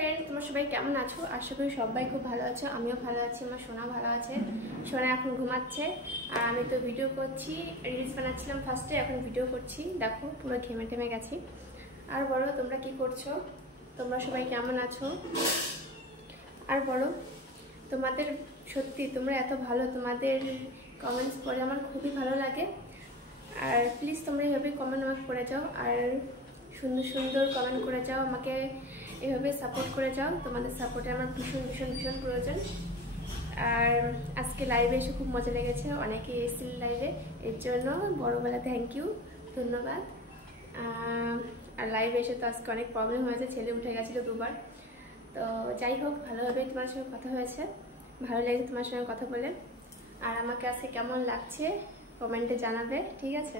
Friend, তোমরা সবাই কেমন আছো? আশা করি সবাই খুব ভালো আছো। আমিও ভালো আছি, আমার সোনা ভালো আছে। সোনা এখন ঘুমাচ্ছে আর আমি তো ভিডিও করছি, রিলস বানাচ্ছিলাম ফার্স্টে, এখন ভিডিও করছি। দেখো পুরো ঘেমে টেমে গেছি। আর বলো তোমরা কি করছো? তোমরা সবাই কেমন আছো? আর বলো তোমাদের, সত্যি তোমরা এত ভালো, তোমাদের কমেন্টস পড়ে আমার খুবই ভালো লাগে। আর প্লিজ তোমরা এভাবে কমেন্ট আমাকে করে যাও, আর সুন্দর সুন্দর কমেন্ট করে যাও, আমাকে এভাবে সাপোর্ট করে যাও। তোমাদের সাপোর্টে আমার ভীষণ ভীষণ ভীষণ প্রয়োজন। আর আজকে লাইভে এসে খুব মজা লেগেছে, অনেকে এসেছিল লাইভে, এর জন্য বড়বেলা থ্যাংক ইউ, ধন্যবাদ। আর লাইভে এসে তো আজকে অনেক প্রবলেম হয়েছে, ছেলে উঠে গেছিলো দুবার। তো যাই হোক, ভালোভাবেই তোমার সঙ্গে কথা হয়েছে, ভালো লেগেছে তোমার সঙ্গে কথা বলে। আর আমাকে আজকে কেমন লাগছে কমেন্টে জানাবে, ঠিক আছে?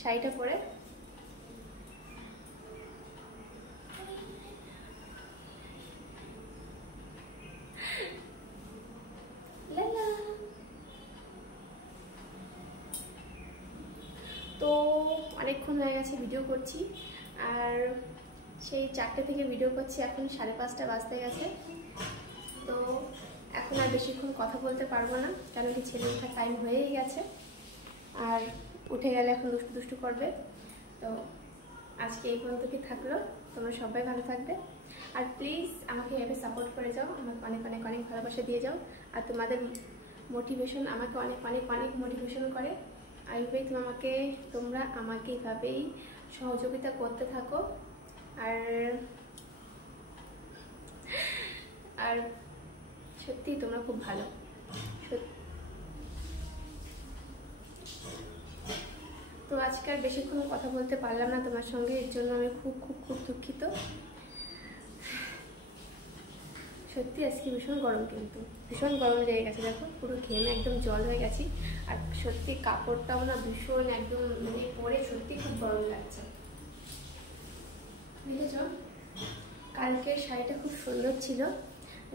শাড়িটা পরে তো অনেকক্ষণ হয়ে গেছে ভিডিও করছি, আর সেই 4টে থেকে ভিডিও করছি, এখন 5:30 বাজতে গেছে। তো এখন আর বেশিক্ষণ কথা বলতে পারবো না, কারণ কি ছেলে ওঠার টাইম হয়েই গেছে, আর উঠে গেলে এখন দুষ্টু দুষ্টু করবে। তো আজকে এই পর্যন্ত কি থাকলো, তোমরা সবাই ভালো থাকবে। আর প্লিজ আমাকে এভাবে সাপোর্ট করে যাও, আমাকে অনেক অনেক অনেক ভালোবাসা দিয়ে যাও। আর তোমাদের মোটিভেশন আমাকে অনেক অনেক অনেক মোটিভেশন করে। আর এইভাবেই তোমরা আমাকে এইভাবেই সহযোগিতা করতে থাকো। আর সত্যি তোমরা খুব ভালো। তো আজকে আর বেশিক্ষণ কথা বলতে পারলাম না তোমার সঙ্গে, এর জন্য আমি খুব খুব খুব দুঃখিত। সত্যি আজকে ভীষণ গরম, কিন্তু ভীষণ গরম লেগে গেছে, দেখো পুরো ঘেমে একদম জল হয়ে গেছি। আর সত্যি কাপড়টাও না ভীষণ একদম মানে পরে সত্যি খুব গরম লাগছে, বুঝেছ? কালকের শাড়িটা খুব সুন্দর ছিল,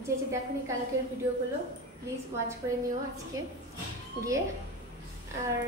যে দেখোনি কালকের ভিডিওগুলো প্লিজ ওয়াচ করে নিও আজকে গিয়ে। আর